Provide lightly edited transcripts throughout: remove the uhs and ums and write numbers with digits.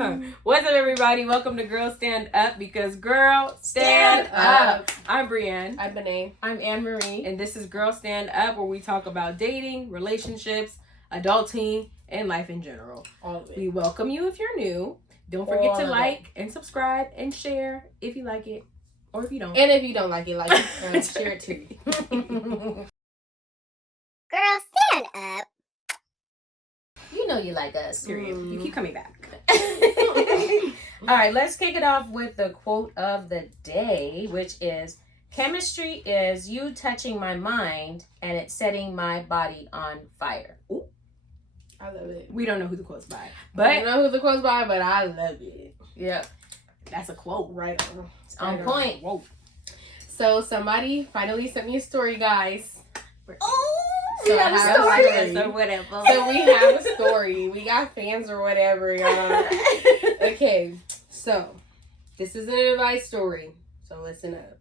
What's up, everybody? Welcome to Girl Stand Up, because girl stand up. I'm Brienne. I'm Benet. I'm Anne-Marie. And this is Girl Stand Up, where we talk about dating, relationships, adulting, and life in general. All of it. We welcome you if you're new. Don't forget to like and subscribe and share if you like it, or if you don't. And if you don't like it, share it too. Girl, stand up. You know you like us. Period. You keep coming back. All right, let's kick it off with the quote of the day, which is, chemistry is you touching my mind and it's setting my body on fire. Ooh. I love it. We don't know who the quote's by, But I but don't know who the quote's by, but I love it. Yep. that's a quote. Right on. It's on point. Whoa. So somebody finally sent me a story, guys. Oh, So we have I a have story. story. Or whatever. So we have a story. We got fans or whatever, y'all. Okay, so this is an advice story. So listen up.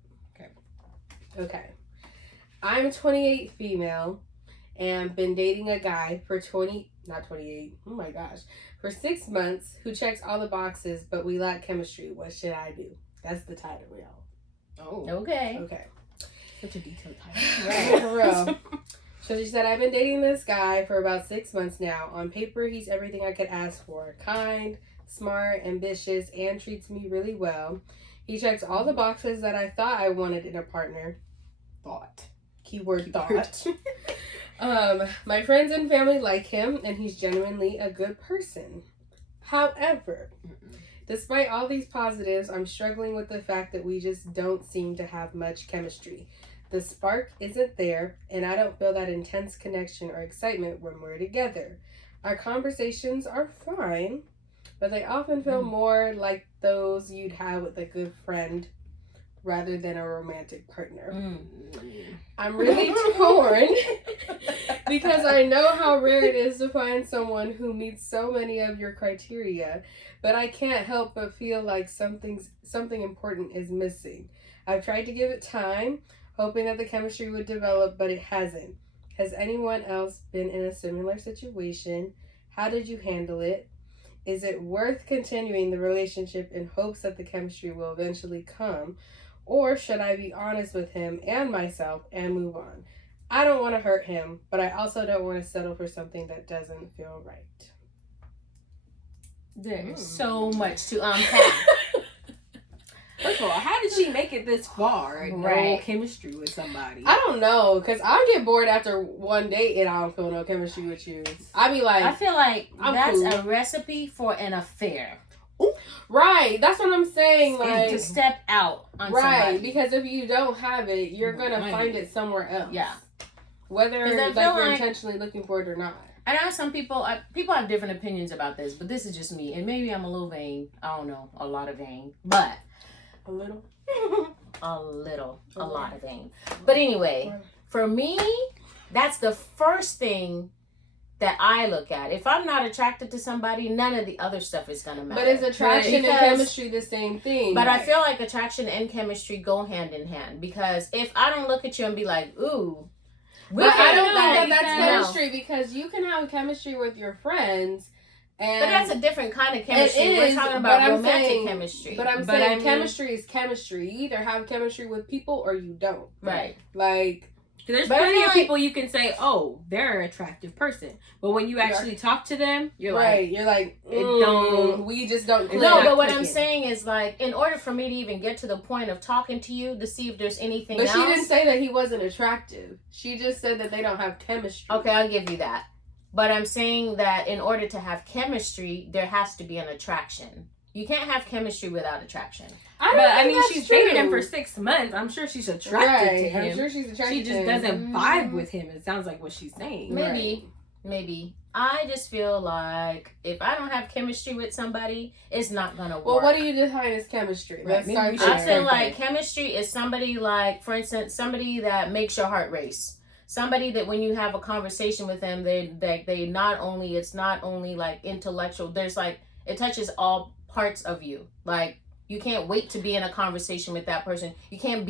Okay. I'm 28 female and been dating a guy for 6 months who checks all the boxes, but we lack chemistry. What should I do? That's the title, y'all. Oh, Okay. Okay. such a detailed title. Right, for real. So she said, I've been dating this guy for about 6 months now. On paper, he's everything I could ask for. Kind, smart, ambitious, and treats me really well. He checks all the boxes that I thought I wanted in a partner. Thought. Keyword thought. My friends and family like him, and he's genuinely a good person. However, despite all these positives, I'm struggling with the fact that we just don't seem to have much chemistry. The spark isn't there, and I don't feel that intense connection or excitement when we're together. Our conversations are fine, but they often feel more like those you'd have with a good friend rather than a romantic partner. I'm really torn because I know how rare it is to find someone who meets so many of your criteria, but I can't help but feel like something important is missing. I've tried to give it time, hoping that the chemistry would develop, but it hasn't. Has anyone else been in a similar situation? How did you handle it? Is it worth continuing the relationship in hopes that the chemistry will eventually come? Or should I be honest with him and myself and move on? I don't want to hurt him, but I also don't want to settle for something that doesn't feel right. There's so much to unpack. First of all, how did she make it this far? No Right. chemistry with somebody. I don't know, because I'll get bored after one date and I don't feel no chemistry with you. I be like, I feel like I'm that's cool. a recipe for an affair. right, that's what I'm saying. And Like, to step out on right, somebody. because if you don't have it, you're going to Right. find it somewhere else. Yeah. Whether 'Cause I like feel you're like- intentionally looking for it or not. I know some people have different opinions about this, but this is just me. And maybe I'm a little vain. I don't know. A lot of vain. But A little. a lot of vain. But anyway, for me, that's the first thing that I look at. If I'm not attracted to somebody, none of the other stuff is gonna matter. But is attraction and Because- chemistry the same thing? But I feel like attraction and chemistry go hand in hand, because if I don't look at you and be like, ooh, But I don't think that that's no. chemistry, because you can have chemistry with your friends, and But that's a different kind of chemistry. It We're is, talking but about I'm romantic saying- chemistry. But I'm But saying I mean- chemistry is chemistry. You either have chemistry with people or you don't. Right. Like, There's But I plenty feel of like- people you can say, oh, they're an attractive person. But when you actually talk to them, you're right, like, you're like, it don't- we just don't click. No, not but what I'm clicking. saying is, like, in order for me to even get to the point of talking to you to see if there's anything But else. she didn't say that he wasn't attractive. She just said that they don't have chemistry. Okay, I'll give you that. But I'm saying that in order to have chemistry, there has to be an attraction. You can't have chemistry without attraction. I mean, that's she's true. dated him for 6 months. I'm sure she's attracted to him. I'm sure she's attracted She to just him. doesn't vibe with him. It sounds like what she's saying. Maybe. I just feel like if I don't have chemistry with somebody, it's not gonna work. Well, what do you define as chemistry? Right, Let's maybe start we there. should I feel start like chemistry is somebody, like, for instance, somebody that makes your heart race. Somebody that when you have a conversation with them, they not only, it's not only like intellectual, there's like, it touches all parts of you. Like, you can't wait to be in a conversation with that person. You can't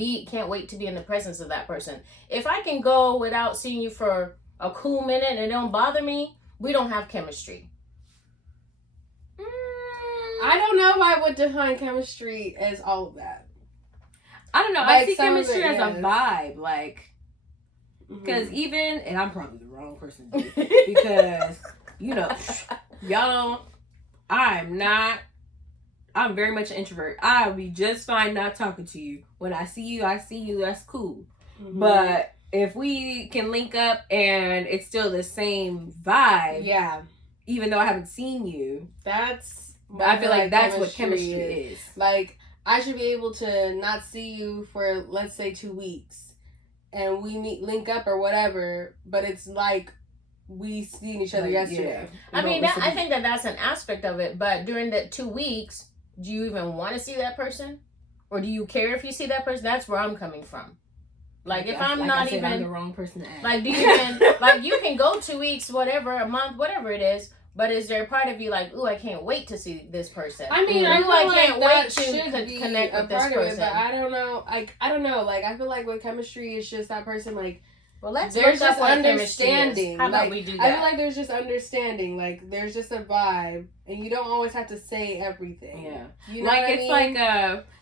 wait to be in the presence of that person. If I can go without seeing you for a cool minute and it don't bother me, we don't have chemistry. I how I would define chemistry as all of that. I don't know. Like I see some of chemistry it, as a yes. vibe, like, because Mhm. even, and I'm probably the wrong person to do because, you know, y'all don't, I'm very much an introvert. I'll be just fine not talking to you. When I see you, that's cool. Mhm. But if we can link up and it's still the same vibe, yeah, even though I haven't seen you, that's. I feel like that's what chemistry is. Like, I should be able to not see you for, let's say, 2 weeks, and we link up or whatever, but it's like we seen each other Like, yesterday. I mean, I think that's an aspect of it. But during the 2 weeks, do you even want to see that person, or do you care if you see that person? That's where I'm coming from. Like, if I'm not even, I'm the wrong person to ask. like, do you even like, you can go 2 weeks, whatever, a month, whatever it is. But is there a part of you like, ooh, I can't wait to see this person? I mean, Ooh, I feel I like can't that wait to should be connect a with this part of it, person. but I don't know. Like, I don't know. Like, I feel like with chemistry, it's just that person. Like, Well, let's there's look up just what chemistry is. understanding. How about Like, we do I that? feel like there's just understanding. Like, there's just a vibe, and you don't always have to say everything. Yeah. You know Like, what I it's mean?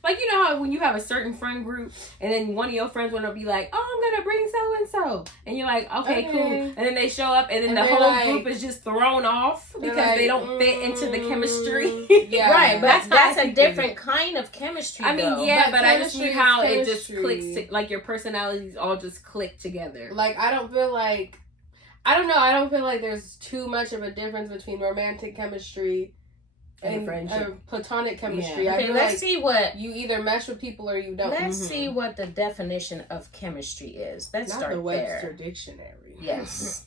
like, you know how when you have a certain friend group and then one of your friends want to be like, oh, I'm going to bring so-and-so. And you're like, okay, cool. And then they show up and then And the they're whole like- group is just thrown off They're because like, they don't fit into the chemistry. Yeah. Right, but That's that's how I a think different kind of chemistry. I mean, though. yeah, But but I just see chemistry is how it just chemistry. clicks, like your personalities all just click together. Like, I don't feel like, I don't know, I don't feel like there's too much of a difference between romantic chemistry and friendship. platonic chemistry. Yeah. I Okay, feel let's like see what you either mesh with people or you don't. let's Mhm. see what the definition of chemistry is. Let's Not start the Webster there. Dictionary. Yes,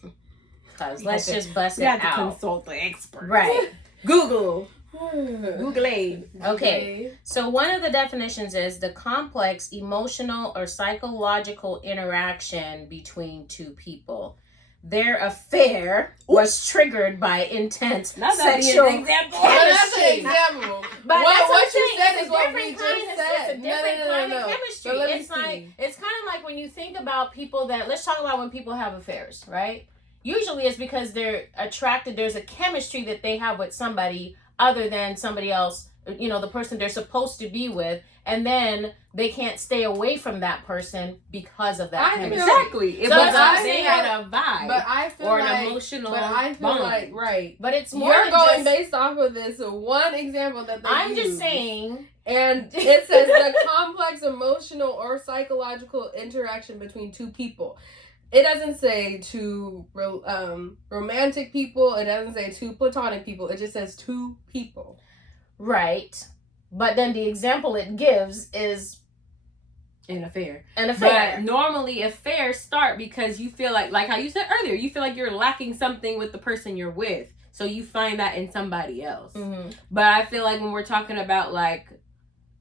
because You let's have to- just bust You it have to out. consult the expert. Right. Google. Google it. Okay. So one of the definitions is the complex emotional or psychological interaction between two people. Their affair was triggered by intense Now that'd be sexual an example. Well, that's an chemistry. example. But that's what you I'm said saying. is what we It's a just different said. kind. It's a different kind of chemistry. But let me It's like see. it's kind of like when you think about people that, let's talk about when people have affairs, right? Usually it's because they're attracted. There's a chemistry that they have with somebody other than somebody else. You know, the person they're supposed to be with, and then they can't stay away from that person because of that chemistry. Exactly. It So was I they feel- had a vibe But I feel or like, an emotional but I feel bond. like, right. But it's more You're than going just, based off of this one example that they I'm just use. saying. And it says the complex emotional or psychological interaction between two people. It doesn't say two romantic people. It doesn't say two platonic people. It just says two people. Right. But then the example it gives is An affair. an affair. But normally affairs start because you feel like how you said earlier, you feel like you're lacking something with the person you're with. So you find that in somebody else. Mm-hmm. But I feel like when we're talking about like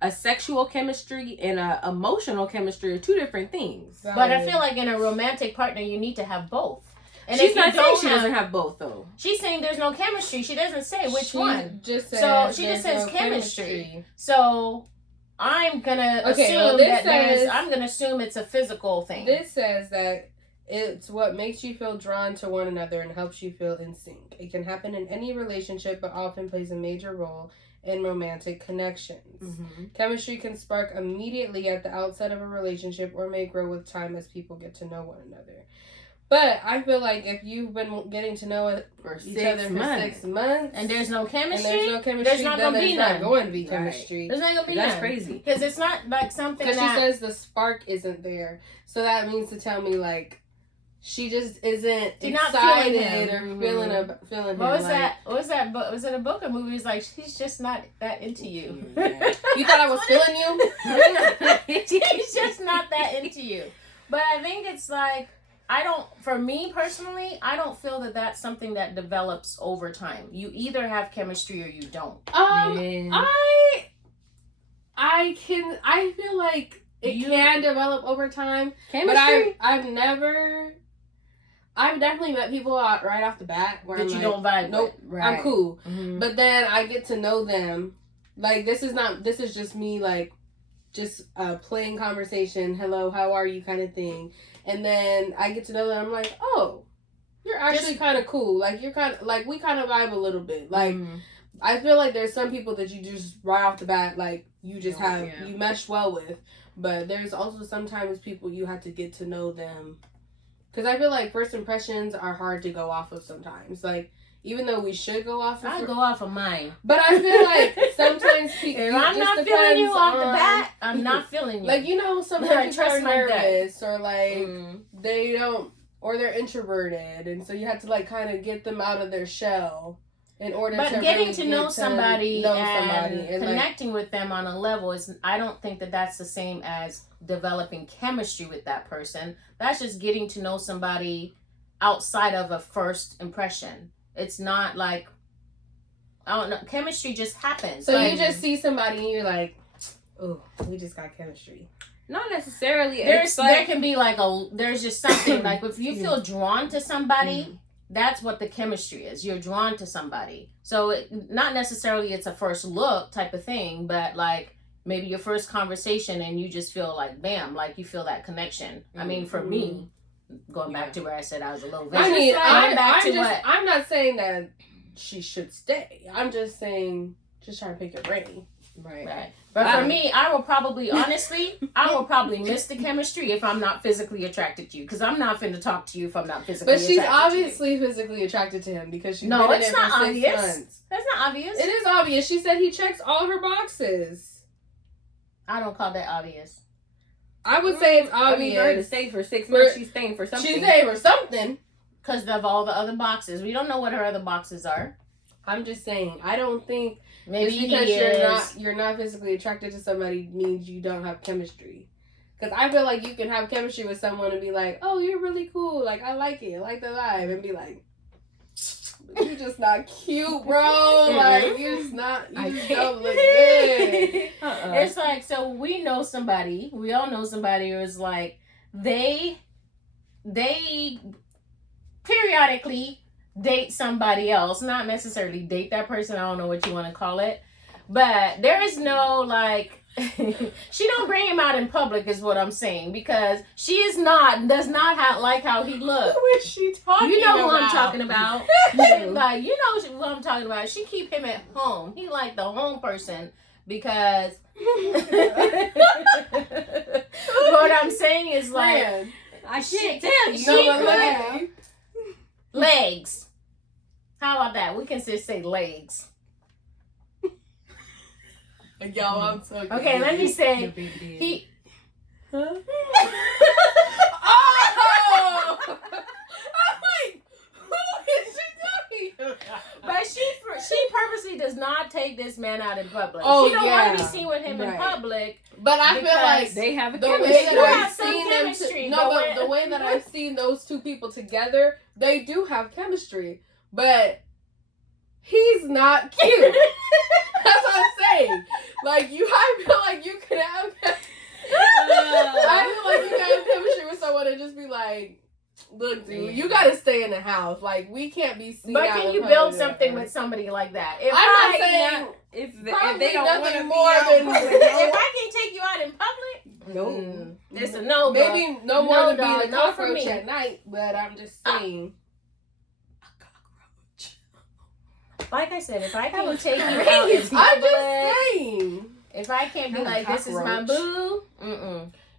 a sexual chemistry and a emotional chemistry are two different things. But I feel like in a romantic partner, you need to have both. And She's if you not saying don't she have, doesn't have both though. she's saying there's no chemistry. She doesn't say which She one. Just says So she just there's says no chemistry. So I'm gonna Okay, assume well, this that says- I'm gonna assume it's a physical thing. This says that it's what makes you feel drawn to one another and helps you feel in sync. It can happen in any relationship, but often plays a major role in romantic connections. Mm-hmm. Chemistry can spark immediately at the outset of a relationship or may grow with time as people get to know one another. But I feel like if you've been getting to know For each 6 other for months. 6 months and there's no and chemistry. there's no chemistry, there's not then gonna be there's not none. going to be Right. chemistry. There's not gonna be That's none. crazy. Because it's not like something Because she that says the spark isn't there. So that means to tell me, like, she just isn't You're not excited feeling him. or feeling him. What was like, that? What was that? Was it a book or movie? It's like she's just not that into you. Yeah. You thought I was feeling you? She's just not that into you. But I think it's like for me personally, I don't feel that that's something that develops over time. You either have chemistry or you don't. Yeah. I feel like it can develop over time. Chemistry? But I've definitely met people right off the bat where That I'm you like, don't vibe nope, with. I'm cool. Mm-hmm. But then I get to know them. Like, this is just me, like, just playing conversation, hello, how are you kind of thing. And then I get to know them, I'm like, oh, you're actually kind of cool. Like, you're kind of, like, we kind of vibe a little bit. Like, I feel like there's some people that you just right off the bat, like, you just you mesh well with. But there's also sometimes people you have to get to know them. Because I feel like first impressions are hard to go off of sometimes. Like, even though we should go off of... I go off of mine. But I feel like sometimes people... If I'm not feeling you off the bat, I'm not feeling you. Like, you know, sometimes people are nervous or, like, Mm. they don't... Or they're introverted. And so you have to, like, kind of get them out of their shell in order to getting really to know somebody and connecting with them on a level is, I don't think that that's the same as developing chemistry with that person. That's just getting to know somebody outside of a first impression. It's not like, I don't know, chemistry just happens. So you just see somebody and you're like, oh, we just got chemistry. Not necessarily. There can be like there's just something like if you feel drawn to somebody, that's what the chemistry is. You're drawn to somebody. So not necessarily it's a first look type of thing, but like maybe your first conversation and you just feel like, bam, like you feel that connection. I mean, for me, going back to where I said I was a little vicious. I mean, I'm not saying that she should stay. I'm just saying, just trying to pick your brain. Right. But for me, I will probably miss the chemistry if I'm not physically attracted to you. Because I'm not finna talk to you if I'm not physically attracted to you. But she's obviously physically attracted to him because she's been in it for 6 months. That's not obvious. It is obvious. She said he checks all her boxes. I don't call that obvious. I would say it's obvious. I mean, for her to stay for 6 months, she's staying for something. She's staying for something. Because of all the other boxes. We don't know what her other boxes are. I'm just saying, I don't think maybe just because you're not physically attracted to somebody means you don't have chemistry. Because I feel like you can have chemistry with someone and be like, oh, you're really cool. Like, I like it. I like the vibe. And be like, you're just not cute, bro. Like, you're just not, you just don't look good. It's like, so we know somebody, we all know somebody who is like, they periodically date somebody else, not necessarily date that person, I don't know what you want to call it, but there is no like she don't bring him out in public is what I'm saying, because she does not like how he looks. Who is she talking about? You know who I'm talking about. Like, you know who I'm talking about. She keep him at home. He like the home person because what I'm saying is like, Man, I can't tell you. She legs. How about that? We can just say legs. Yo, I'm so good. Okay, let me say he. Huh? Oh! I'm like, who is she talking about? But she purposely does not take this man out in public. Oh, she don't yeah. want to be seen with him in public. But I feel like they have a the chemistry. way that They I've have some seen chemistry, them, but but the way that I've seen those two people together, they do have chemistry. But he's not cute. That's what I'm saying. Like I feel like you could have. I feel like you can have chemistry with someone and just be like, look, dude, you gotta stay in the house. Like, we can't be seen. But can you build something with somebody like that? If I'm not saying if probably they don't want nothing to more be than if I can take you out in public, no, it's a no. Maybe no more than being a not for cockroach me. at night. But I'm just saying. Like I said, if I can take you out in I'm public, just saying. If I can't be like, this is my boo,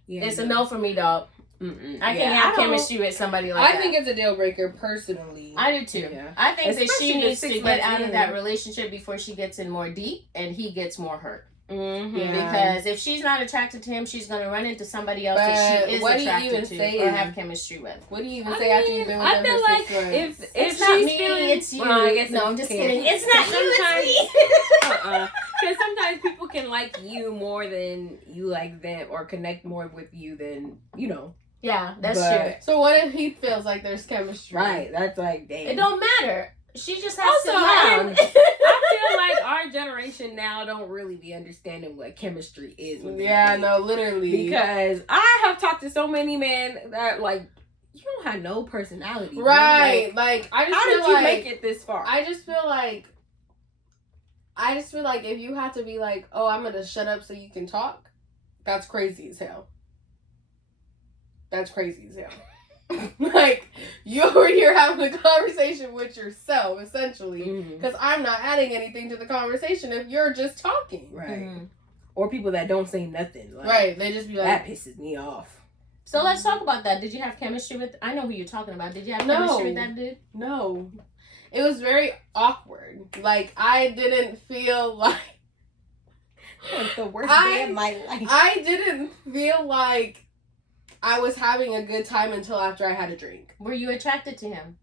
it's a no no for me, dog. I can't have chemistry with somebody like that. I think it's a deal breaker, personally. I do too. Yeah. I think that Especially she if needs 6 to get months out of in. that relationship before she gets in more deep and he gets more hurt. Mm-hmm. Yeah. Because if she's not attracted to him, she's going to run into somebody else that she is what do you attracted even to say or is- have chemistry with. What do you even say after you've been with I them feel for like 6 months? if It's she's not me, feeling, it's you. Well, I guess No, I'm just okay. kidding. It's not you, it's me. Because sometimes people can like you more than you like them, or connect more with you than Yeah, that's But- true. So what if he feels like there's chemistry? Right. That's like, damn. It don't matter. She just has Also, to I learn. feel like our generation now don't really be understanding what chemistry is. When they Yeah, date. no, literally. Because I have talked to so many men that like, you don't have no personality. bro. Right. Like, Like, I just how feel did you like make it this far? I just feel like if you have to be like, oh, I'm gonna shut up so you can talk, that's crazy as hell. That's crazy as hell. Like, you're here having a conversation with yourself, essentially. Because I'm not adding anything to the conversation if you're just talking. Right. Or people that don't say nothing. Like, Right. They just be like... That pisses me off. So let's talk about that. Did you have chemistry with... I know who you're talking about. Did you have chemistry with that dude? No. It was very awkward. Like, I didn't feel like... That's the worst day of my life. I didn't feel like I was having a good time until after I had a drink. Were you attracted to him?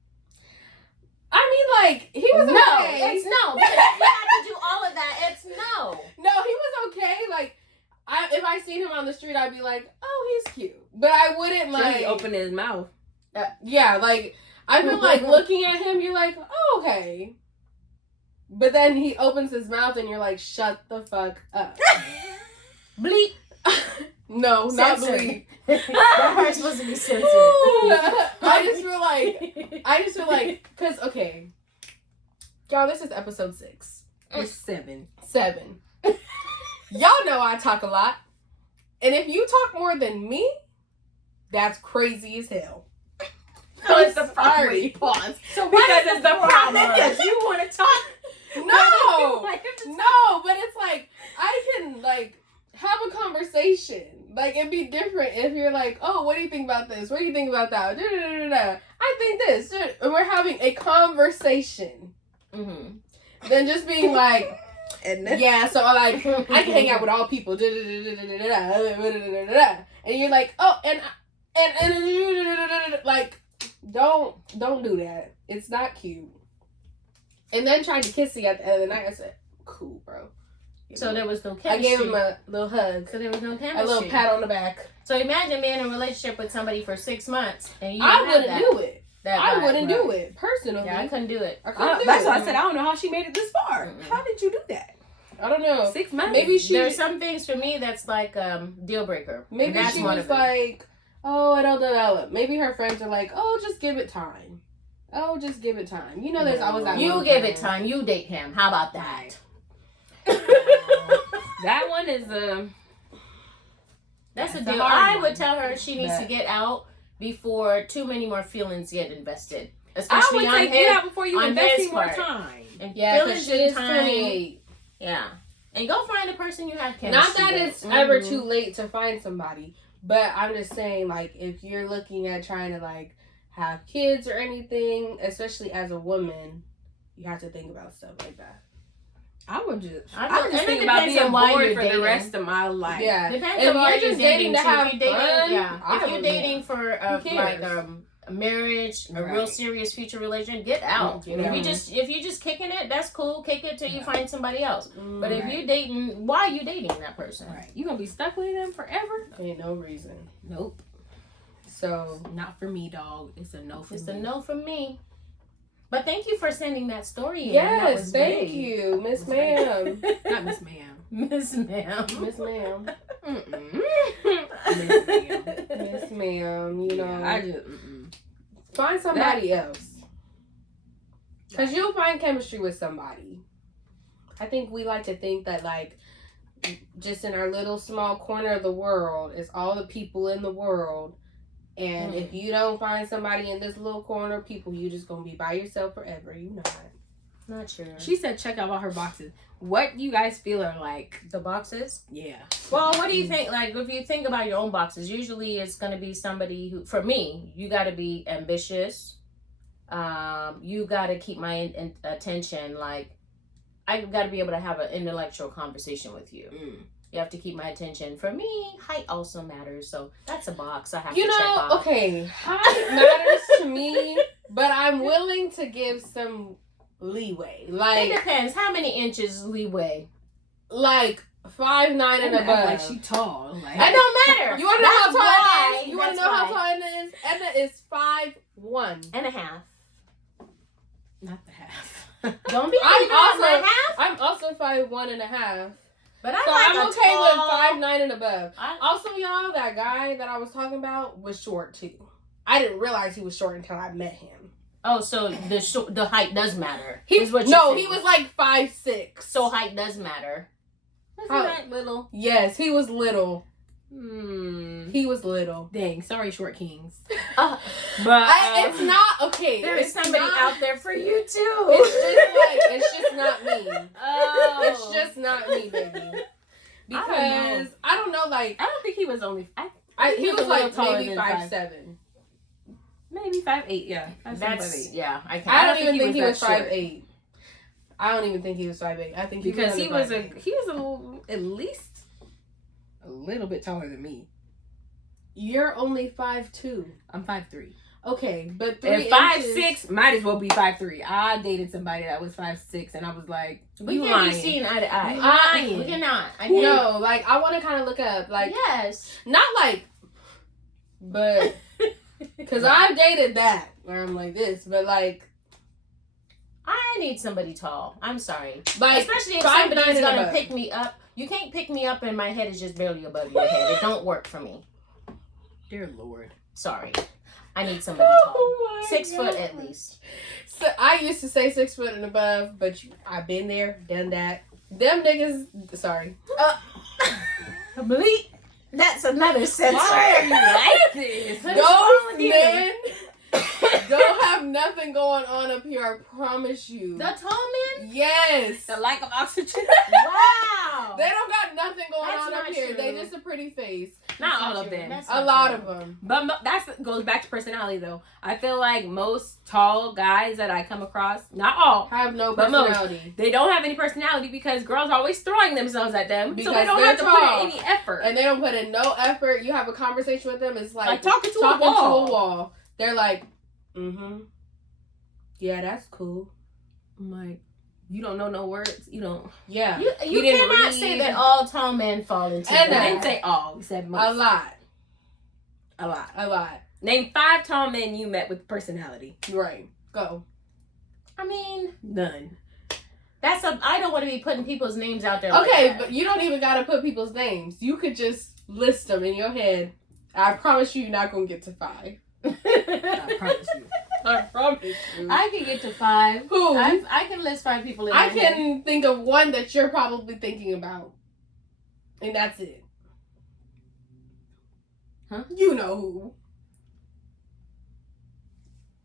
I mean, like, he was okay. It's no. But you have to do all of that. It's no. No, he was okay. Like, if I seen him on the street, I'd be like, oh, he's cute. But I wouldn't, like... He opened his mouth. Yeah, like, I feel like looking at him, you're like, oh, okay. But then he opens his mouth and you're like, shut the fuck up. Bleep. No, not Censored. bleep. That part's supposed to be censored. I just feel like, because, okay. Y'all, this is episode 6. It's 7. 7. Y'all know I talk a lot. And if you talk more than me, that's crazy as hell. So it's the sorry. pause. So Because it's the problem. Because you want to talk. No, but it's like, I can, like, have a conversation. Like, it'd be different if you're like, oh, what do you think about this? What do you think about that? I think this. And we're having a conversation. Mm-hmm. Then just being like, And yeah, so like, I can hang out with all people. And you're like, oh, and like, don't do that. It's not cute. And then tried to kiss me at the end of the night. I said, cool, bro. So there was no chemistry. I gave him a little hug. So there was no chemistry. A little pat on the back. So imagine being in a relationship with somebody for 6 months and you I wouldn't do it. I wouldn't do it, personally. Yeah, I couldn't do it. that's why I said I don't know how she made it this far. Mm-mm. How did you do that? I don't know. 6 months. Maybe she... There's some things for me that's like deal breaker. Maybe that's she one was of them. like, oh, I don't develop. Maybe her friends are like, oh, just give it time. Oh, just give it time. You know, there's always that You one give friend. it time. You date him. How about that? That one is That's a That's a deal. hard I one. would tell her she needs to But- get out before too many more feelings get invested. I Especially would on say his, get out before you on invest his in more part. time. and Yeah, feelings because she and is time. 28. Yeah. And go find a person you have chemistry Not that with. it's ever too late to find somebody, but I'm just saying, like, if you're looking at trying to, like, have kids or anything, especially as a woman, you have to think about stuff like that. I would just And it think about depends being on why bored you're for the dating. rest of my life. Yeah. Depends If on why you're just dating to too. have If you're dating, fun, yeah. I If you're would- dating for Who cares? a marriage, a Right. real serious future relationship, get out. You know? If you just kicking it, that's cool. Kick it till you find somebody else. But if Right. you're dating, why are you dating that person? Right. You gonna be stuck with them forever? Ain't no reason. Nope. So, Not for me, dog. It's a no for It's me. a no from me. But thank you for sending that story in. That yes, was thank great. you, Miss Ma'am. Not Miss Ma'am. Miss Ma'am. Miss Ma'am. Mm-mm. Miss Ma'am. Miss Ma'am, you know. Yeah, I just Find somebody else. Because you'll find chemistry with somebody. I think we like to think that, like, just in our little small corner of the world is all the people in the world. And if you don't find somebody in this little corner of people, you just going to be by yourself forever. You know that. Not sure. She said check out all her boxes. What do you guys feel are like? The boxes? Yeah. Well, what do you think? Like, if you think about your own boxes, usually it's going to be somebody who, for me, you got to be ambitious. You got to keep my attention. Like, I got to be able to have an intellectual conversation with you. You have to keep my attention. For me, height also matters. So that's a box I have to check off. okay, height matters to me, but I'm willing to give some leeway. It Like depends. How many inches leeway? 5'9" and above. Like she tall. Like It don't matter. You want to know how That's tall why. Edna is? You want to That's know how why. tall Edna is? Edna is 5'1". And a half. not the half. Don't be I'm leaving out my also- half. I'm also 5'1" and a half. But I So like I'm a okay tall, with 5'9" and above. I- Also, y'all, that guy that I was talking about was short too. I didn't realize he was short until I met him. Oh, so the height does matter. He is what you're saying. he was like 5'6". So height does matter. Wasn't How- that little? Yes, he was little. He was little. Dang, sorry, short kings. Uh, But It's not okay. there is It's somebody not- out there for you too. It's just not me. Oh. It's just not me, baby. Because I don't know, like I don't think he was only. he was a little like taller maybe than 5'7". Maybe 5'8". Yeah, 5'7", That's 5'8". yeah. I can't. I don't even think he was that short. 5'8". I don't even think he was 5'8". I think Because he was under 5'8". at least a little bit taller than me. You're only 5'2". I'm 5'3". Okay, but 3 And inches. 5'6" might as well be 5'3". I dated somebody that was 5'6", and I was like, We "You can't lying. be seen eye to eye. You lying. We cannot. I can't. No, like I want to kind of look up, like Yes. not like, but because I've dated that where I'm like this, but like I need somebody tall. I'm sorry. like Especially if 5'9" somebody's and gonna above. pick me up. You can't pick me up and my head is just barely above your head. It don't work for me. Dear Lord. Sorry. I need somebody tall. Oh my 6 foot God. at least. So I used to say 6 foot and above, but I've been there, done that. Them niggas, sorry. Bleep. That's another sentence. Why are you like this? What is wrong with Those you? men don't have nothing going on up here, I promise you. The tall men? Yes. The lack of oxygen. Wow. They don't got nothing going That's on up not here. They true. just a pretty face. Not That's all not of true. them. That's A not lot true. of them. But that goes back to personality, though. I feel like most tall guys that I come across, not all, Have no But most. personality. they don't have any personality because girls are always throwing themselves at them. So Because they don't they're have to put tall. in any effort. And they don't put in no effort. You have a conversation with them, it's like talking to talking a wall. to a wall. They're like, yeah, that's cool. I'm like, you don't know no words. You don't. Yeah. You didn't cannot read. say that all tall men fall into And I that. didn't say all. We said most. A lot. A lot. A lot. Name 5 tall men you met with personality. Right. Go. I mean, None. I don't want to be putting people's names out there. Like Okay, that. but you don't even gotta put people's names. You could just list them in your head. I promise you're not gonna get to 5. I promise you. I promise you. I can get to 5. Who? I can list 5 people in I my head. can think of one that you're probably thinking about. And that's it. Huh? You know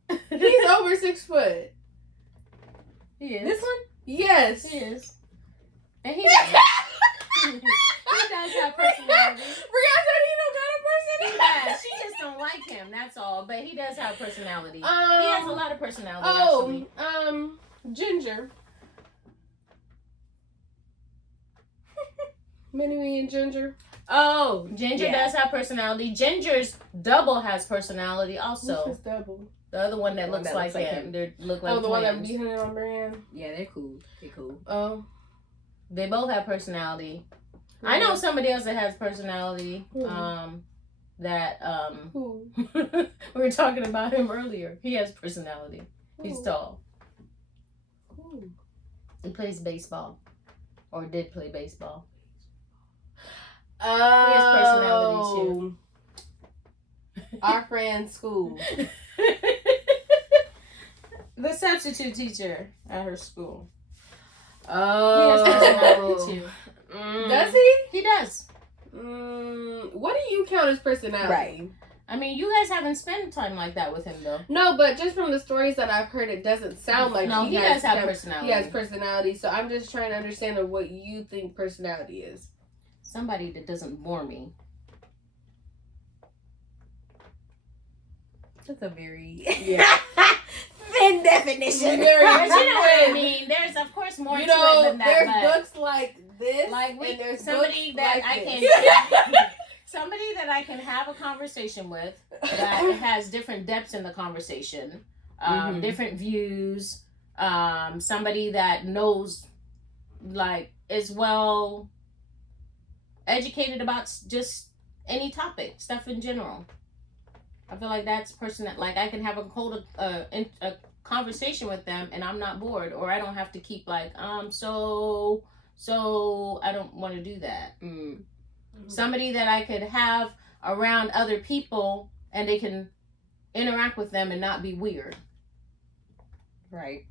who. He's over 6 foot. He is. This one? Yes. He is. And he does have personality. Brianna said he don't got a personality. Yeah, she just don't like him. That's all. But he does have personality. He has a lot of personality. Actually. Ginger. Minnie and Ginger. Oh, Ginger Yeah. does have personality. Ginger's double has personality Which also. is double. The other one that The one looks that like looks like him. him. They look like Oh, the one that twins. be hitting on Brianna. Yeah, they're cool. They're cool. Oh. They both have personality. I know somebody else that has personality. Who? Who? We were talking about him earlier. He has personality. He's Who? tall. Who? He plays baseball. Or did play baseball. Oh. He has personality too. Our friend school. The substitute teacher at her school. Oh. He has personality too. Does he? He does. What do you count as personality? Right. I mean, you guys haven't spent time like that with him though. No, but just from the stories that I've heard, it doesn't sound like No, he does have personality. He has personality, so I'm just trying to understand what you think personality is. Somebody that doesn't bore me. That's a very Yeah. thin definition. Very But you know what I thin. mean. There's of course more You to it know, than that. there's but books like this, like and there's somebody books that like I this. can somebody that I can have a conversation with that has different depths in the conversation, Mhm. different views, somebody that knows, like, is well educated about just any topic, stuff in general. I feel like that's person that, like, I can have a conversation with them and I'm not bored, or I don't have to keep like so I don't want to do that. Somebody that I could have around other people and they can interact with them and not be weird. Right.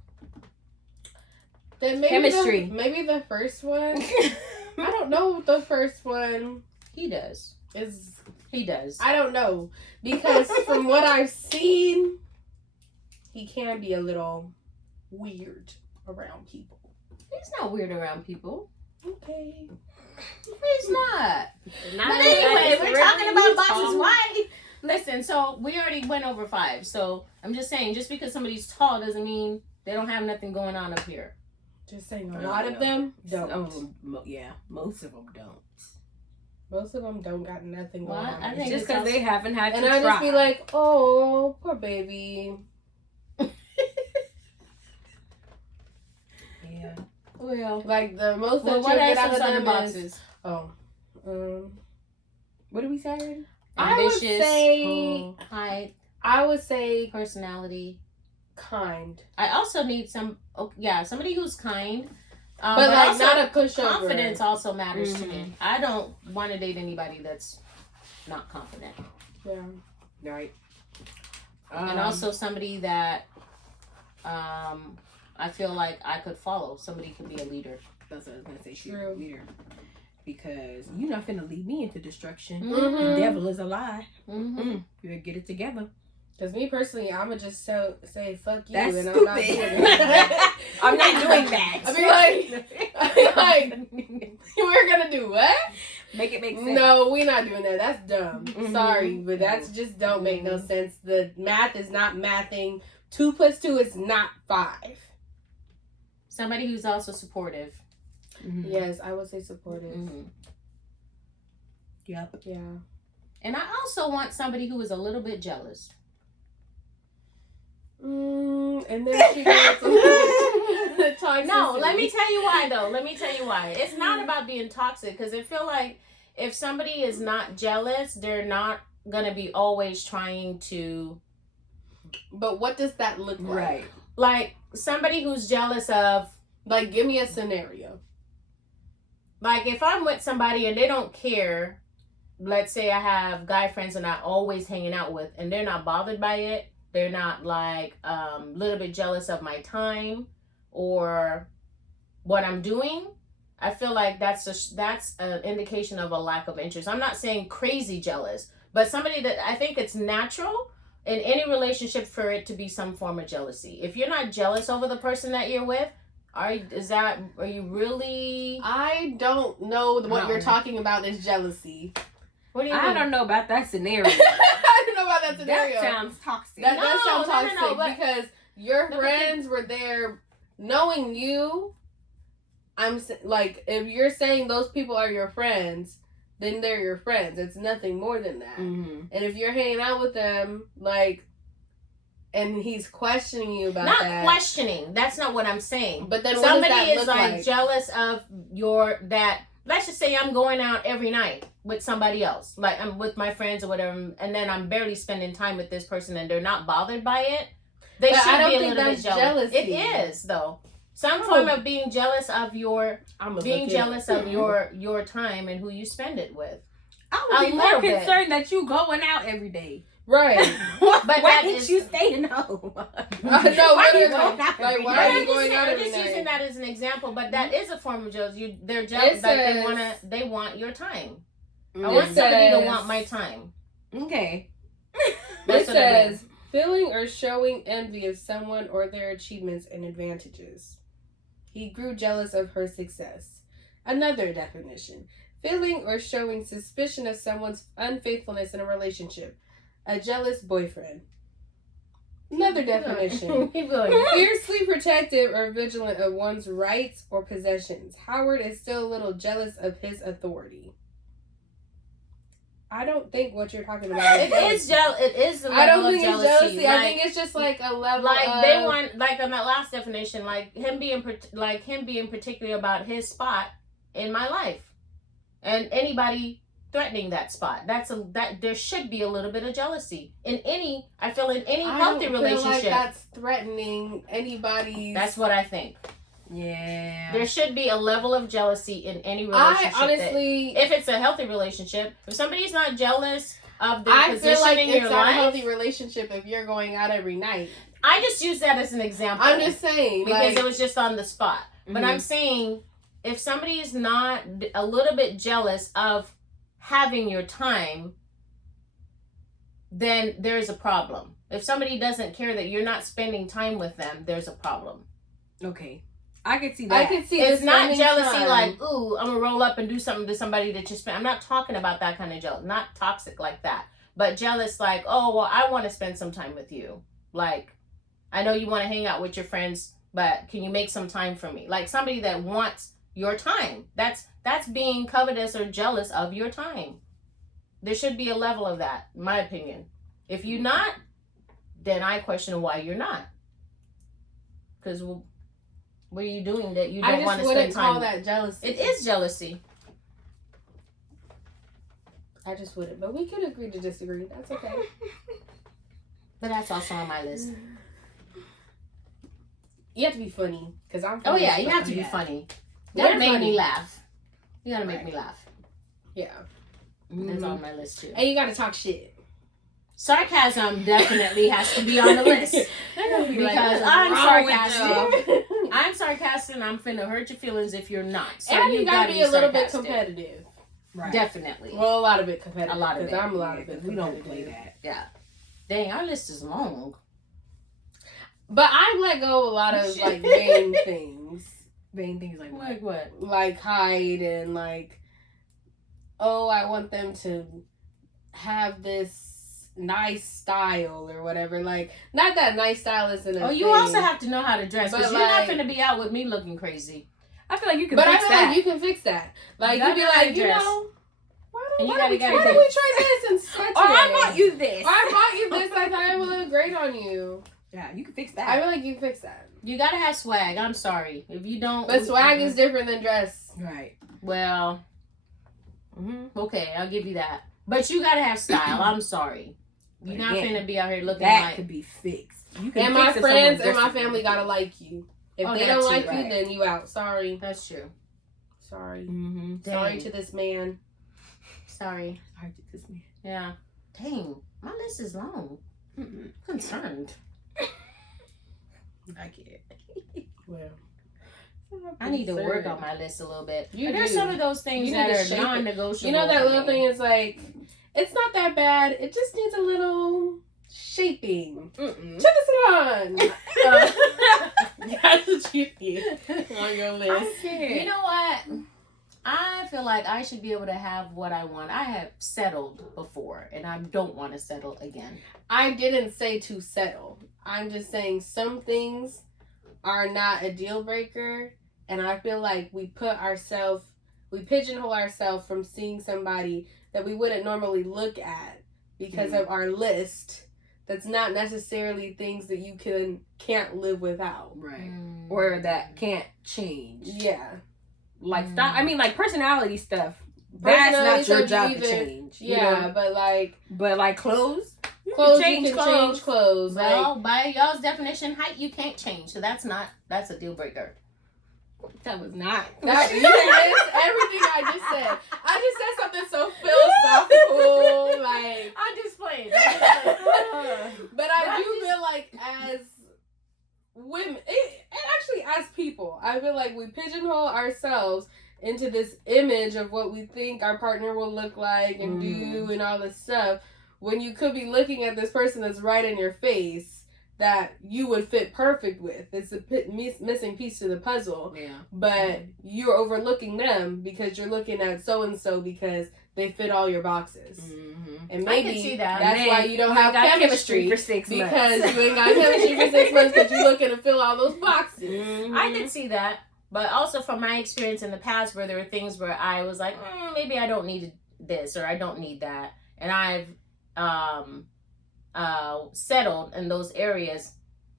Then maybe Chemistry. maybe the first one. I don't know the first one. He does. He does. I don't know. Because from what I've seen, he can be a little weird around people. He's not weird around people. Okay. He's not. Not But really. anyway, we're talking about boxes. Tall. Why? Listen, so we already went over 5. So I'm just saying, just because somebody's tall doesn't mean they don't have nothing going on up here. Just saying, a lot of them don't. Some of them, most of them don't. Most of them don't got nothing going Well, on. I It's think Just it's because also- they haven't had and to I try. just be like, oh, poor baby. yeah. Well, Like the most that what you get else out is of on the them boxes? is, What did we say already? I would Ambitious, say, height, I would say personality. kind, I also need somebody who's kind. but like also not a pushover. confidence also matters to Mhm. me. I don't want to date anybody that's not confident. Yeah. Right. And also somebody that I feel like I could follow. Somebody could be a leader. That's what I was gonna say. She's True. a leader. Because you're not finna lead me into destruction. Mhm. The devil is a lie. Mm-hmm. You better get it together. Because me personally, I'ma just say fuck you, That's and stupid. I'm not doing it. I'm not doing that. I be like, we're gonna do what? Make it make sense. No, we're not doing that. That's dumb. Mhm. Sorry, but that's just don't make no sense. The math is not mathing. 2 + 2 is not 5. Somebody who's also supportive. Mhm. Yes, I would say supportive. Mm-hmm. Yep. Yeah. And I also want somebody who is a little bit jealous. And then she goes to the toxicity. No, let me tell you why though. Let me tell you why. It's not about being toxic, because I feel like if somebody is not jealous, they're not gonna be always trying to. But what does that look like? Right. Like somebody who's jealous of, Like, give me a scenario. like if I'm with somebody and they don't care. Let's say I have guy friends and I always hanging out with, and they're not bothered by it. They're not like a little bit jealous of my time or what I'm doing. I feel like that's an indication of a lack of interest. I'm not saying crazy jealous, but somebody that I think it's natural in any relationship for it to be some form of jealousy. If you're not jealous over the person that you're with, are you really? I don't know what No. you're talking about is jealousy. What do you mean? I don't know about that scenario. I don't know about that scenario. That sounds toxic. That does sound No, toxic but- because your No, but friends were there knowing you. Like, if you're saying those people are your friends, then they're your friends. It's nothing more than that. Mhm. And if you're hanging out with them, like, and he's questioning you about Not that. questioning. That's not what I'm saying. But then what Somebody does that is look like, like? jealous of that. Let's just say I'm going out every night with somebody else, like I'm with my friends or whatever, and then I'm barely spending time with this person, and they're not bothered by it. They But should I don't be a think little bit that's jealous. jealousy. It is though. Some Oh. form of being jealous of your I'm a being jealous of your time and who you spend it with. I would be A more little bit. concerned that you going out every day. Right. But Why that didn't is- you stay home? No, Why you literally. going out Like, every why But are day? you going out I'm every just night? using that as an example, but that is a form of jealousy. They're It jealous, like says- they want your time. I Mm. want It somebody to says- want my time. Okay. It That's what I mean. says feeling or showing envy of someone or their achievements and advantages. He grew jealous of her success. Another definition: feeling or showing suspicion of someone's unfaithfulness in a relationship. A jealous boyfriend. Another definition: Keep going. fiercely protective or vigilant of one's rights or possessions. Howard is still a little jealous of his authority. I don't think what you're talking about is jealousy. It is the I don't level of think it's jealousy. jealousy. I think it's just like a level like of... they want, like on that last definition, like him being particular about his spot in my life, and anybody threatening that spot. That there should be a little bit of jealousy in any. I feel in any healthy I don't feel like relationship. that's threatening anybody's... That's what I think. Yeah. There should be a level of jealousy in any relationship. I honestly... if it's a healthy relationship, if somebody's not jealous of their I position feel like in it's your not life, a healthy relationship if you're going out every night. I just use that as an example. I'm just saying. because Like, it was just on the spot. But Mhm. I'm saying if somebody is not a little bit jealous of having your time, then there's a problem. If somebody doesn't care that you're not spending time with them, there's a problem. Okay. I can see that. I can see It's not spending jealousy time. like, ooh, I'm gonna roll up and do something to somebody that you spend. I'm not talking about that kind of jealous. Not toxic like that. But jealous like, oh, well, I want to spend some time with you. Like, I know you want to hang out with your friends, but can you make some time for me? Like somebody that wants your time. That's being covetous or jealous of your time. There should be a level of that, in my opinion. If you're not, then I question why you're not. Because what are you doing that you don't want to spend time? I just wouldn't call that jealousy. It is jealousy. I just wouldn't. But we could agree to disagree. That's okay. But that's also on my list. You have to be funny. Because I'm Oh, funny. yeah, you have to be funny. You You're gotta make funny. me laugh. You gotta make me laugh. Yeah. That's on my list, too. And you gotta talk shit. Sarcasm definitely has to be on the list. Because I'm sarcastic. I'm sarcastic and I'm finna hurt your feelings if you're not. So And you gotta be a little bit sarcastic. competitive. Right. Definitely. Well, a lot of it competitive. A lot of it. Because I'm a lot of it We don't competitive. play that. Yeah. Dang, our list is long. But I let go of a lot of like vain things. Vain things like what? Like what? Like hide and like, oh, I want them to have this nice style or whatever. Like, not that nice style isn't a Oh, you thing. also have to know how to dress. Because But, you're like- not finna be out with me looking crazy. I feel like you can But I fix feel that. like you can fix that. Like, You you be gotta like, you dress. know, why And you don't we gotta try this and sketch Or I it? bought you this. Or I bought you this. I thought it would look great on you. Yeah, you can fix that. I feel like you can fix that. You gotta have swag. I'm sorry. If you don't. But swag is different than dress. right. Well. Okay, I'll give you that. But you gotta have style. I'm sorry. You're not Again, finna be out here looking That like. could be fixed. You can And fix my if friends someone and my dresses family like gotta like you. If Oh, they that don't too, like right. you, then you out. Sorry. That's true. Sorry. Mm-hmm. Sorry to this man. Sorry. Hard to kiss me. Yeah. Dang. My list is long. Mm-mm. Concerned. I get it. Well, I need to work on my list a little bit. You But there's do. some of those things You that need to are shape it. non-negotiable. You know that for little me. thing is like, it's not that bad. It just needs a little shaping. Mm-mm. Check this on. That's what you need on your list. You know what? I feel like I should be able to have what I want. I have settled before, and I don't want to settle again. I didn't say to settle. I'm just saying some things are not a deal breaker, and I feel like we pigeonhole ourselves from seeing somebody that we wouldn't normally look at because of our list. That's not necessarily things that you can't live without. Right. Or that can't change. Yeah. Like stop. I mean, like personality stuff. That's not your job to change. you Yeah, know? but like clothes. clothes, change you can clothes. change clothes. Well, by y'all's definition, height you can't change, so that's a deal breaker. That was not. That you missed everything I just said. I just said something so philosophical, like. I'm just playing. But I do feel like as women, and actually as people, I feel like we pigeonhole ourselves into this image of what we think our partner will look like and do and all this stuff, when you could be looking at this person that's right in your face that you would fit perfect with. It's a missing piece to the puzzle. Yeah. But you're overlooking them because you're looking at so-and-so because they fit all your boxes. Mm-hmm. And I maybe can see that. that's Man, why you don't have got chemistry for 6 months. because you ain't got chemistry for 6 months because you're looking to fill all those boxes. Mhm. I could see that, but also from my experience in the past where there were things where I was like, maybe I don't need this or I don't need that. And I've settled in those areas.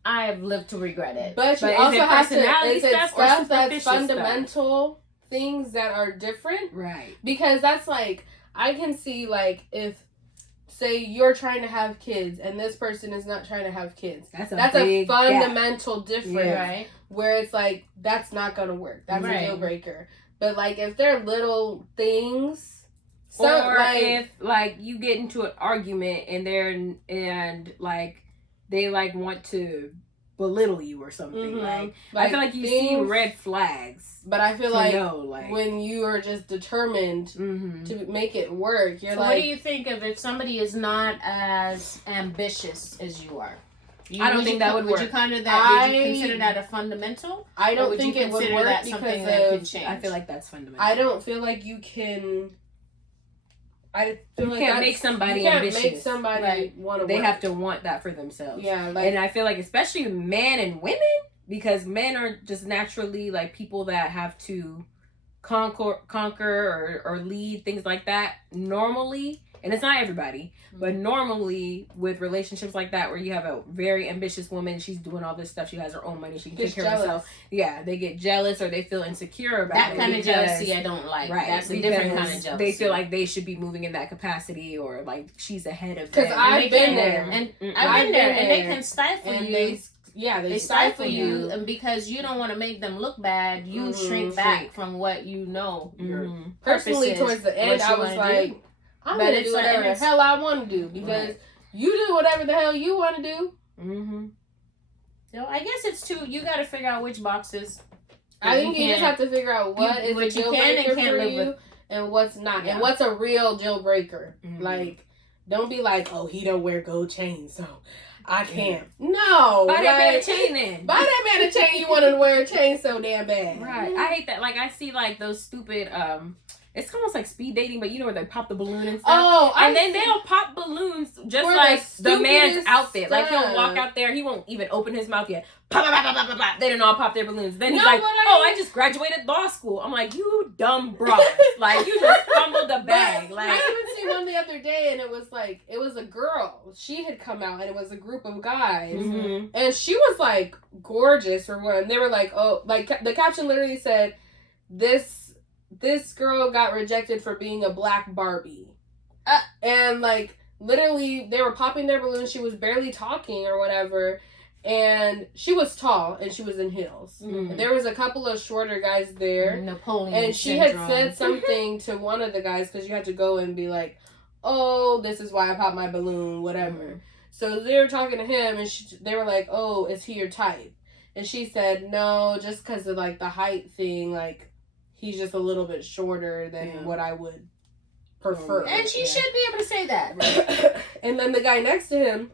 I've lived to regret it. But you But is also it have to, personality is it stuff or stuff that's superficial stuff? fundamental things that are different? Right. Because that's like, I can see like if, say you're trying to have kids and this person is not trying to have kids. That's That's a a big fundamental difference. Yeah. Right? Where it's like, that's not gonna work. That's Right. a deal breaker. But like, if they're little things, Or like, if like you get into an argument and they like want to belittle you or something. Mm-hmm. I feel like you see red flags. But I feel like, like when you are just determined to make it work, you're so like... what do you think of if somebody is not as ambitious as you are? I don't think that would work. Would you consider that a fundamental? I don't think it would work that because something that can change? I feel like that's fundamental. I don't feel like you can... I feel like can't make somebody you can't ambitious. make somebody want to. They have to want that for themselves. Yeah, and I feel like especially men and women, because men are just naturally like people that have to conquer or lead things like that normally. And it's not everybody, but normally with relationships like that where you have a very ambitious woman, she's doing all this stuff, she has her own money, she can take care of herself. Yeah, they get jealous or they feel insecure about that kind of jealousy. I don't like. Right, that's a different kind of jealousy. They feel like they should be moving in that capacity or like she's ahead of them. Because I've been there, and I've been there, and they can stifle you. They stifle you, and because you don't want to make them look bad, you shrink back from what you know. Personally, towards the end, I was like, I'm going to do whatever the hell I want to do because you do whatever the hell you want to do. So I guess it's you got to figure out which boxes. I think you just have to figure out what is a deal breaker for you and what's not. And what's a real deal breaker. Like, don't be like, oh, he don't wear gold chains, so I can't. No. Buy that man a chain then. Buy that man a chain. You want to wear a chain so damn bad. Right. I hate that. Like, I see like those stupid, it's almost like speed dating, but you know where they pop the balloon and stuff. Oh, and then they'll pop balloons just like the man's outfit. Like he'll walk out there, he won't even open his mouth yet. Pop, pop, pop, pop, pop, pop. They didn't all pop their balloons. Then he's like, I just graduated law school. I'm like, you dumb broad. Like you just fumbled the bag. Like I even seen one the other day, and it was a girl. She had come out, and it was a group of guys, and she was like gorgeous for one. They were like, oh, like the caption literally said, this girl got rejected for being a black Barbie. And, like, literally, they were popping their balloons. She was barely talking or whatever. And she was tall, and she was in heels. And there was a couple of shorter guys there. Napoleon and she syndrome. had said something to one of the guys, because you had to go and be like, oh, this is why I popped my balloon, whatever. So they were talking to him, and they were like, oh, is he your type? And she said, no, just because of, like, the height thing, like, he's just a little bit shorter than what I would prefer. And she should be able to say that. Right? And then the guy next to him,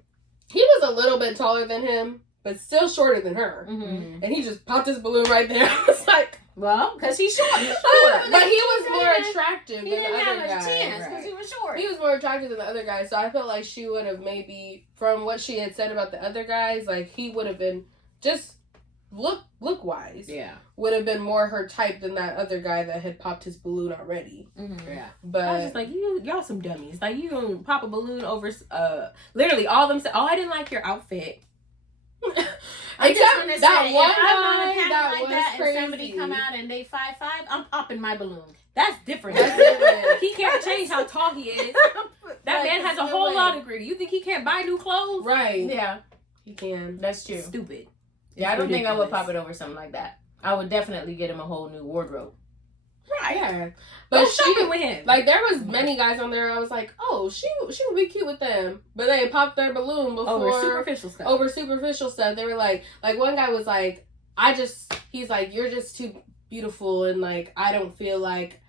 he was a little bit taller than him, but still shorter than her. And he just popped his balloon right there. I was like, well, because he's short. But he was more attractive than the other guy. He didn't have a chance because he was short. He was more attractive than the other guy. So I felt like she would have maybe, from what she had said about the other guys, like he would have been just... Look wise, would have been more her type than that other guy that had popped his balloon already. Yeah, but I was just like, y'all some dummies. Like you gonna pop a balloon over literally all of them said, oh, I didn't like your outfit. I just want to say, that one if I'm on a panel guy like was that crazy. and somebody come out and they 5'5", I'm popping my balloon. That's different. He can't change how tall he is. That man has a whole law degree. You think he can't buy new clothes? Right. Yeah, he can. that's true. Stupid. Yeah, I don't think I would pop it over something like that. I would definitely get him a whole new wardrobe. Right. Yeah. But Go shopping with him. Like, there was many guys on there, I was like, oh, she would be cute with them. But they popped their balloon before. Over superficial stuff. They were like one guy was like, he's like, you're just too beautiful, and like, I don't feel like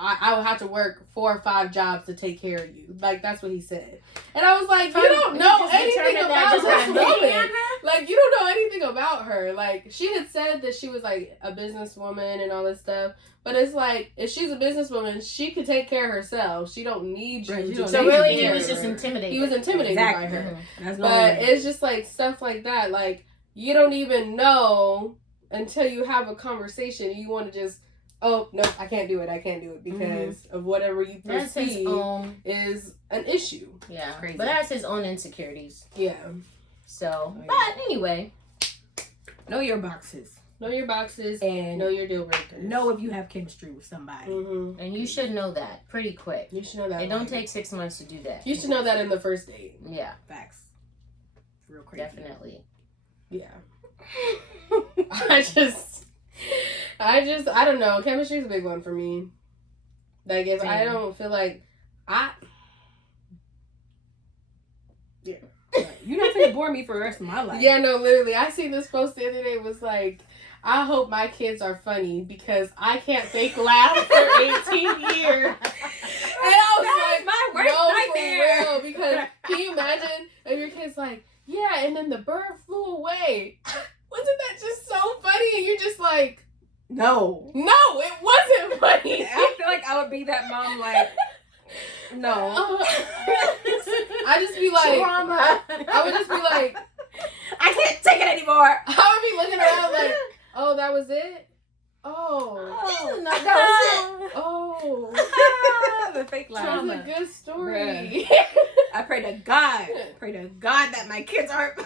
I would have to work 4 or 5 jobs to take care of you. Like, that's what he said. And I was like, you don't know anything about this woman. Like, you don't know anything about her. Like, she had said that she was, like, a businesswoman and all this stuff. But it's like, if she's a businesswoman, she could take care of herself. She don't need you. So really, he was just intimidated. He was intimidated by her. That's but it's just, like, stuff like that. Like, you don't even know until you have a conversation. You want to just... oh, no, I can't do it because of whatever you perceive is an issue. Yeah, crazy. But that's his own insecurities. Yeah. So, but anyway. Know your boxes. Know your boxes and know your deal breakers. Know if you have chemistry with somebody. And you should know that pretty quick. You should know that. It don't take 6 months to do that. You should know that in the first date. Yeah. Facts. Real crazy. Definitely. Yeah. I don't know. Chemistry is a big one for me. Like, if I don't feel like yeah. You're not gonna bore me for the rest of my life. Yeah, no, literally. I seen this post the other day. It was like, I hope my kids are funny because I can't fake laugh for 18 years. And I was like, my worst nightmare. For real, because can you imagine if your kid's like, yeah, and then the bird flew away. Wasn't that just so funny? And you're just like, no, it wasn't funny. I feel like I would be that mom, like, no. I just be like, Trauma. I would just be like, I can't take it anymore. I would be looking around like, oh, that was it? Oh. No, that was it. Oh. The fake laugh. That was a good story. I pray to God that my kids aren't.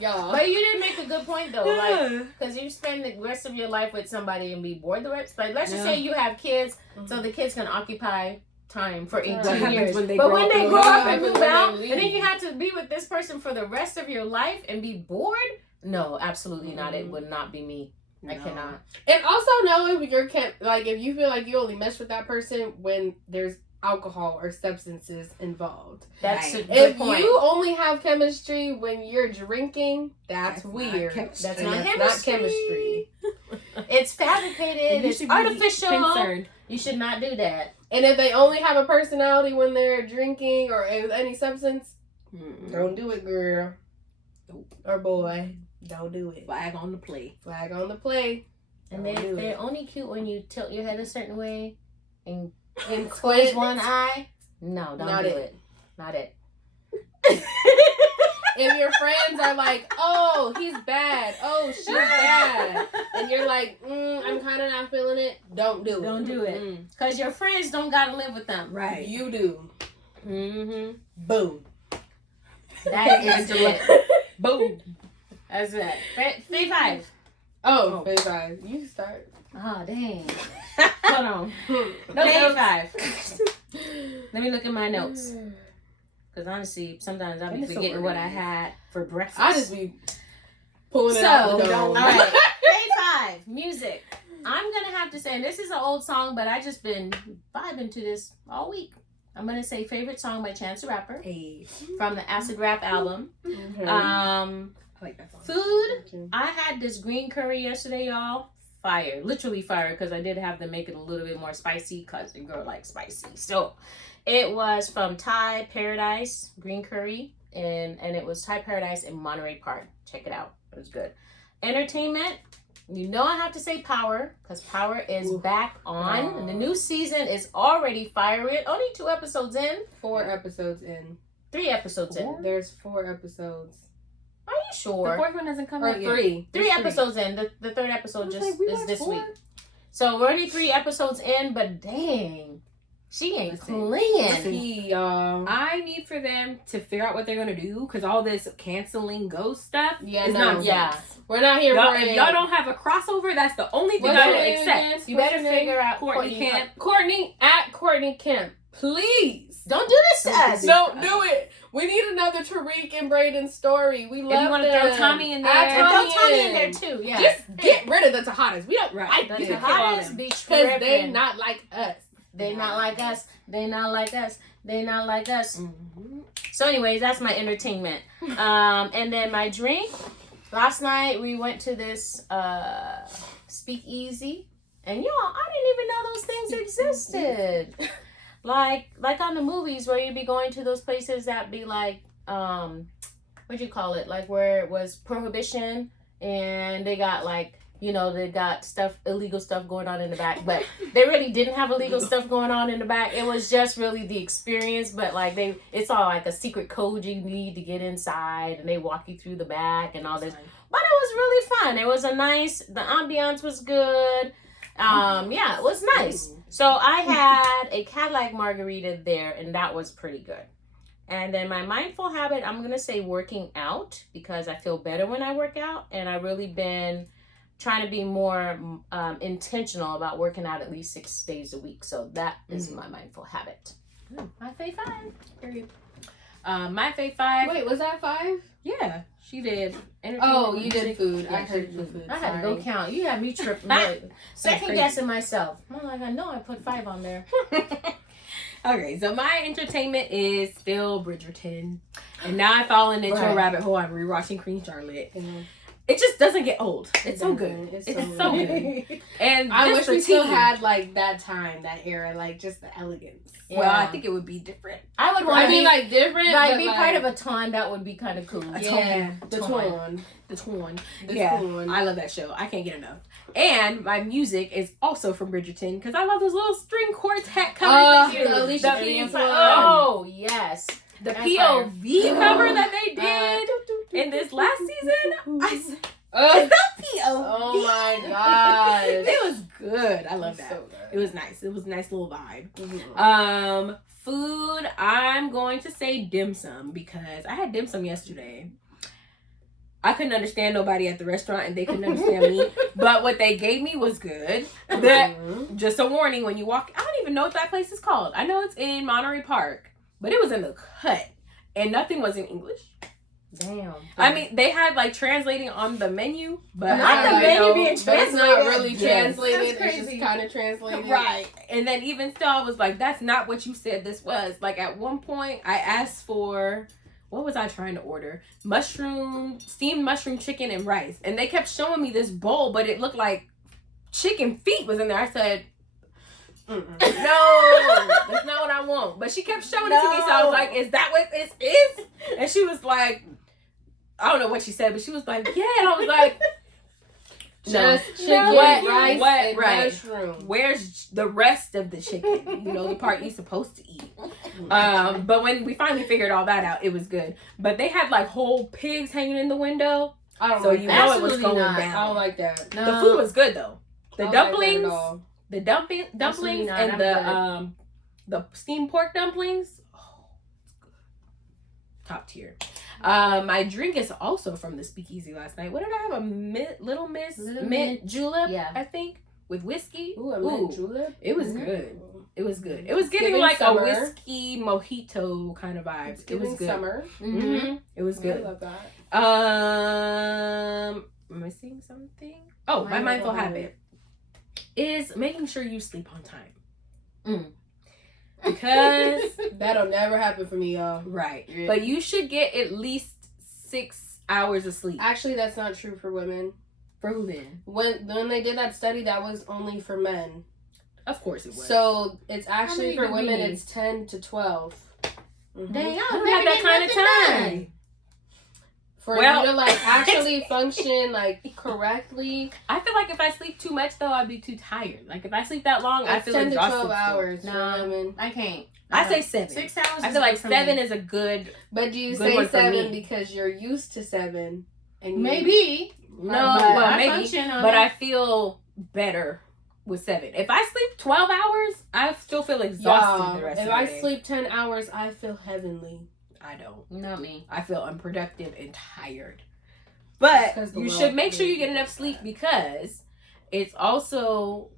Y'all. But you did make a good point though, like, because you spend the rest of your life with somebody and be bored the rest. Like, let's just say you have kids, so the kids can occupy time for 18 years. When they but grow when up, they grow up and when move they out, leave. and then you have to be with this person for the rest of your life and be bored? No, absolutely not. It would not be me. I cannot. And also know if you're if you feel like you only mess with that person when there's alcohol or substances involved. That's a good If point. you only have chemistry when you're drinking, that's weird. That's And not that's chemistry. not chemistry. It's fabricated. It's artificial. Concerned. You should not do that. And if they only have a personality when they're drinking or any substance, don't do it, girl. Nope. Or boy. Don't do it. Flag on the play. Flag on the play. And Don't do they're it. only cute when you tilt your head a certain way and And close quit. one eye. No, don't Not do it. it. Not it. If your friends are like, oh, he's bad. Oh, she's bad. And you're like, I'm kind of not feeling it. Don't do it. Don't do it. Because your friends don't got to live with them. Right. You do. Mm-hmm. Boom. That is it. Boom. That's it. Fave 5. Oh, phase 5. You start. Oh, dang. Hold on. No Fave notes. 5. Let me look at my notes. Because honestly, sometimes I'll be forgetting what I had for breakfast. I just be pulling it So, out the all dome. right. Fave 5. Music. I'm going to have to say, and this is an old song, but I just been vibing to this all week. I'm going to say favorite song by Chance the Rapper from the Acid Rap album. Okay. I like that song. Food. I had this green curry yesterday, y'all. Fire. Literally fire, because I did have to make it a little bit more spicy because the girl likes spicy. So it was from Thai Paradise green curry, and it was Thai Paradise in Monterey Park. Check it out. It was good. Entertainment. You know I have to say Power, because Power is back on. And the new season is already firing. Only 2 episodes in. 4 episodes in. 3 episodes in. There's 4 episodes. Are you sure? The 4th one hasn't come Or out yet. 3. 3 episodes in. The 3rd episode is this week. So we're only 3 episodes in, but dang, she ain't playing. I need for them to figure out what they're gonna do, because all this canceling ghost stuff is nonsense. Yeah. We're not here for If it. y'all don't have a crossover, that's the only thing What's I her will name accept. again? You What's better her name? figure out Courtney Camp. Courtney Kemp. Please. Don't do this to us. Don't do it. We need another Tariq and Braden story. We love If you want to them. throw Tommy in there, Add And throw Tommy in there too. Yeah. Just get rid of the Tahanas. We don't like The them. Tejadas be Because tripping. they not like us. They not like us. They not like us. They not like us. So anyways, that's my entertainment. And then my drink. Last night we went to this speakeasy. And y'all, I didn't even know those things existed. like on the movies where you'd be going to those places that be like, what'd you call it? Like where it was prohibition and they got like, you know, they got illegal stuff going on in the back, but they really didn't have illegal stuff going on in the back. It was just really the experience, but like it's all like a secret code you need to get inside and they walk you through the back and all this. But it was really fun. It was the ambiance was good. Yeah, it was nice. So I had a Cadillac margarita there and that was pretty good. And then my mindful habit, I'm going to say working out because I feel better when I work out and I've really been trying to be more intentional about working out at least 6 days a week. So that is my mindful habit. My fave 5. Period. My fave 5. Wait, was that 5? Yeah, she did. Oh, you did food. Yeah, I heard the food. I had to go count. You had me tripping. Second guessing myself. I'm like, I know I put 5 on there. Okay, so my entertainment is still Bridgerton. And now I've fallen into a rabbit hole. I'm rewatching Queen Charlotte. Mm-hmm. It just doesn't get old. It's so good. It's so good. And I wish we still had like that time, that era, like just the elegance. Yeah. Well, I think it would be different. I would want to be like different, like be part of a ton. That would be kind of cool. Yeah, the Torn. Yeah, I love that show. I can't get enough. And my music is also from Bridgerton because I love those little string quartet covers. Oh yes. The POV cover that they did in this last season. It's not POV. Oh my gosh. It was good. I love that. So it was nice. It was a nice little vibe. Mm-hmm. Food, I'm going to say dim sum because I had dim sum yesterday. I couldn't understand nobody at the restaurant and they couldn't understand me. But what they gave me was good. Just a warning, when you walk, I don't even know what that place is called. I know it's in Monterey Park. But it was in the cut. And nothing was in English. Damn. I mean, they had like translating on the menu. But not the menu being translated. It's not really translated. It's just kind of translated. Right. And then even still, I was like, that's not what you said this was. Like at one point, I asked for, what was I trying to order? Steamed mushroom chicken and rice. And they kept showing me this bowl, but it looked like chicken feet was in there. I said, no, that's not what I want. But she kept showing it to me, so I was like, is that what this is? And she was like, I don't know what she said, but she was like, yeah. And I was like, just chicken, rice, and mushroom. Where's the rest of the chicken? You know, the part you're supposed to eat. But when we finally figured all that out, it was good. But they had like whole pigs hanging in the window. I don't so like you that. know it was going down. I don't like that. No. The food was good though. The dumplings. Like the dumplings and the steamed pork dumplings, top tier. My drink is also from the Speakeasy last night. What did I have? A Little Miss mint julep, I think, with whiskey. Ooh, a mint julep. It was good. It was good. It was giving like summer. A whiskey mojito kind of vibes. It was good. Summer. Mm-hmm. It was good. I love that. Missing something? Oh, my mindful habit is making sure you sleep on time. Because that'll never happen for me, y'all. Right. Yeah. But you should get at least 6 hours of sleep. Actually, that's not true for women. For who then? When they did that study, that was only for men. Of course it was. So it's actually for women, it's 10 to 12. Mm-hmm. Dang, I don't have that kind of time. For you to like actually function like correctly. I feel like if I sleep too much though, I'd be too tired. Like if I sleep that long, I feel 10 exhausted. 10 to 12 hours. No, I can't. I say 7. 6 hours. I feel like 7 is a good. But do you say 7 because you're used to 7? And maybe. No, well, maybe. But I feel better with 7. If I sleep 12 hours, I still feel exhausted the rest of the day. If I sleep 10 hours, I feel heavenly. I don't. Not me. I feel unproductive and tired. But you should make sure you get enough sleep because it's also,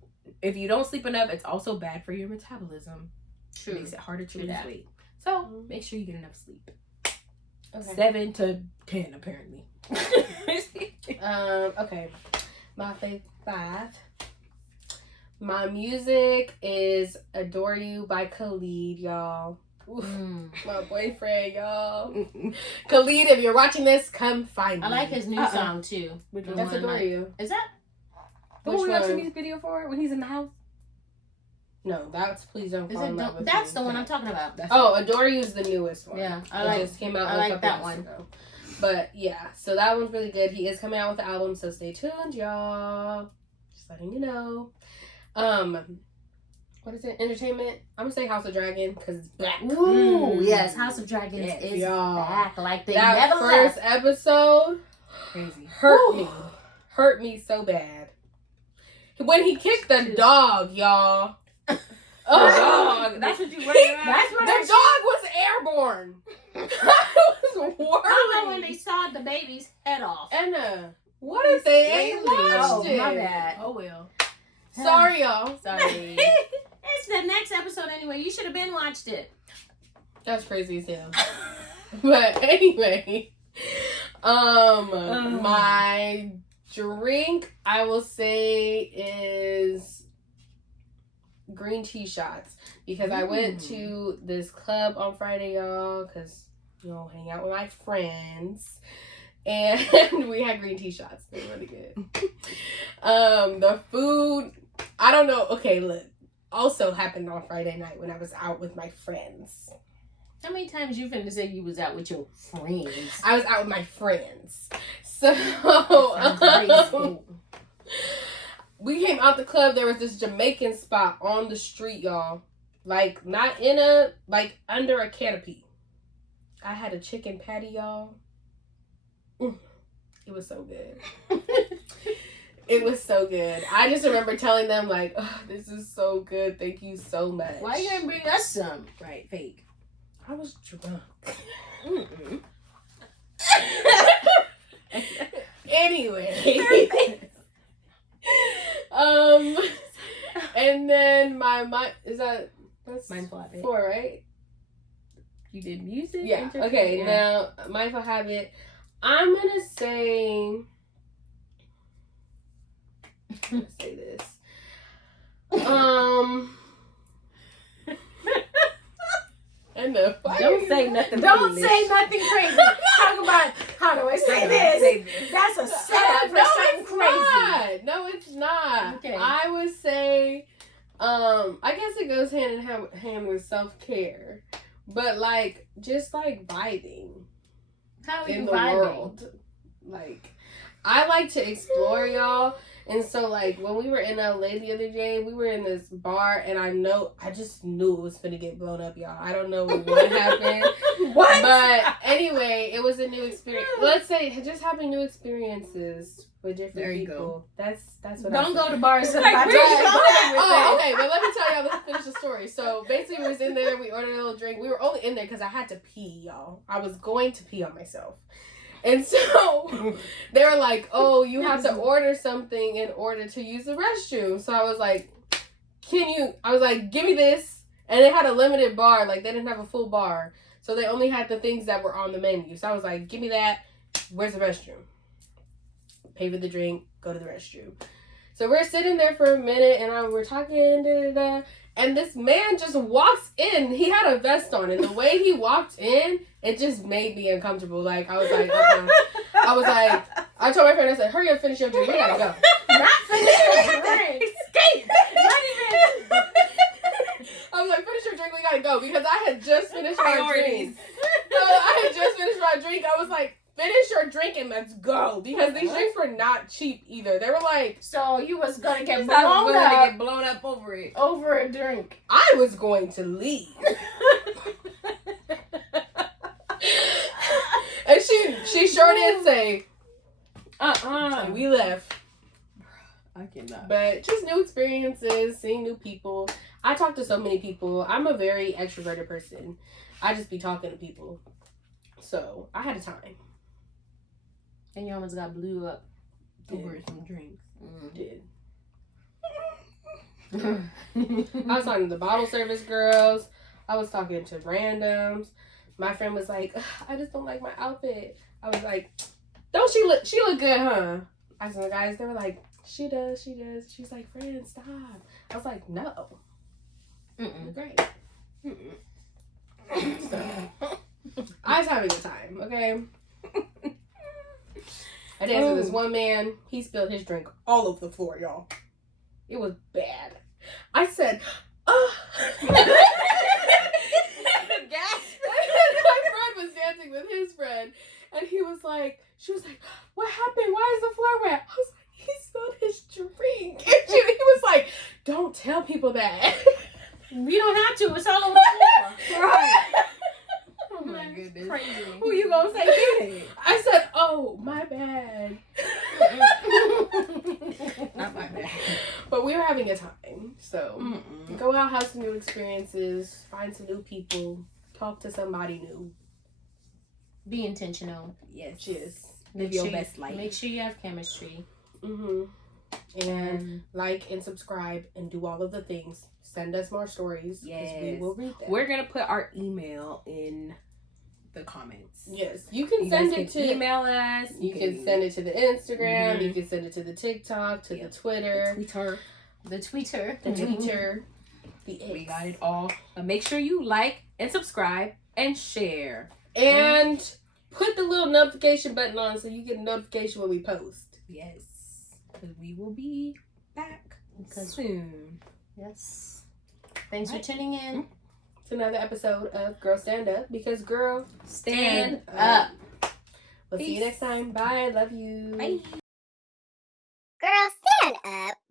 if you don't sleep enough, it's also bad for your metabolism. True. It makes it harder to lose weight. So make sure you get enough sleep. Okay. 7 to 10 apparently. Okay. My fave 5. My music is Adore You by Khalid, y'all. My boyfriend, y'all. Khalid, if you're watching this, come find me. I like his new song too. That's Adore You. Is that? What we watching music video for when he's in the house? No, that's Please Don't Fall in Love with That's Me. the one I'm talking about. Adore You is the newest one. Yeah, it just came out. I like that one. Ago. But yeah, so that one's really good. He is coming out with the album, so stay tuned, y'all. Just letting you know. What is it? Entertainment? I'm gonna say House of Dragon because it's back. Ooh, yes, House of Dragons is back. Like they never first left. Episode, crazy, hurt me so bad. When he kicked the dog, y'all. Dog. That's what you worried about. That's what the dog was airborne. I was worried. I know when they sawed the baby's head off. Anna, what if they ain't watched it? My bad. Oh well. Sorry, y'all. Sorry. It's the next episode anyway. You should have been watched it. That's crazy as hell. But anyway, my drink I will say is green tea shots because I went to this club on Friday, y'all, because, hang out with my friends. And we had green tea shots. They were really good. The food, I don't know. Okay, look. Also happened on Friday night when I was out with my friends. How many times you finna say you was out with your friends? I was out with my friends. So, we came out the club. There was this Jamaican spot on the street, y'all. Like, not in under a canopy. I had a chicken patty, y'all. It was so good. It was so good. I just remember telling them, like, oh, this is so good. Thank you so much. Why you gonna bring us some? Right, fake. I was drunk. Anyway. And then that's Mindful Habit. 4, right? You did music? Yeah. Okay, now, Mindful Habit. I'm gonna say... Let's say this. And the Don't say nothing. Don't say nothing crazy. Talk about how do I say this? That's a setup for something crazy. No, it's not. Okay. I would say, I guess it goes hand in hand with self-care, but just vibing. How are in you the vibing? world. I like to explore, y'all. And so, when we were in LA the other day, we were in this bar, and I just knew it was finna get blown up, y'all. I don't know what happened. What? But anyway, it was a new experience. Let's say just having new experiences with different people. Go. That's what Don't go to bars. Like, where you going with Oh, okay, but let me tell y'all, let's finish the story. So basically, we was in there, we ordered a little drink. We were only in there because I had to pee, y'all. I was going to pee on myself. And so they were like, oh, you have to order something in order to use the restroom. So I was like, give me this. And they had a limited bar. They didn't have a full bar. So they only had the things that were on the menu. So I was like, give me that. Where's the restroom? Pay for the drink. Go to the restroom. So we're sitting there for a minute and we're talking, and this man just walks in. He had a vest on, and the way he walked in, it just made me uncomfortable. I was like, I told my friend, I said, hurry up, finish your drink. We gotta go. Not finish your drink. Escape. Not even. I was like, finish your drink. We gotta go because I had just finished my Priorities. drink. No, I had just finished my drink. I was like, finish your drink and let's go because these drinks were not cheap either. They were So you was gonna get blown up over it. over a drink. I was going to leave. And she sure did say, and we left. I cannot. But just new experiences, seeing new people. I talk to so many people. I'm a very extroverted person. I just be talking to people. So I had a time. And you almost got blew up. Over some drinks. Did. I was talking to the bottle service girls. I was talking to randoms. My friend was like, I just don't like my outfit. I was like, she look good, huh? I asked the guys, they were like, she does. She's like, friend, stop. I was like, no. You're great. So, I was having a good time, okay? I danced with this one man. He spilled his drink all over the floor, y'all. It was bad. I said, oh. My friend was dancing with his friend, and she was like, what happened? Why is the floor wet? I was like, he spilled his drink. And he was like, don't tell people that. We don't have to. It's all over the floor. Right. Oh my goodness. Crazy. Who you gonna say did it? I said, oh, my bad. Not my bad. But we were having a time. So go out, have some new experiences, find some new people, talk to somebody new. Be intentional. Yes. Live your best life. Make sure you have chemistry. And like and subscribe and do all of the things. Send us more stories. Yes. We will read them. We're gonna put our email in the comments. Yes. You can send it to email us. You can send it to the Instagram. You can send it to the TikTok, to the Twitter. The Twitter. The Twitter. We got it all. But make sure you like and subscribe and share. And put the little notification button on so you get a notification when we post. Yes. Because we will be back soon. Yes. Thanks for tuning in. It's another episode of Girl Stand Up because girl Stand up. We'll see you next time. Bye. Love you. Bye. Girl, stand up.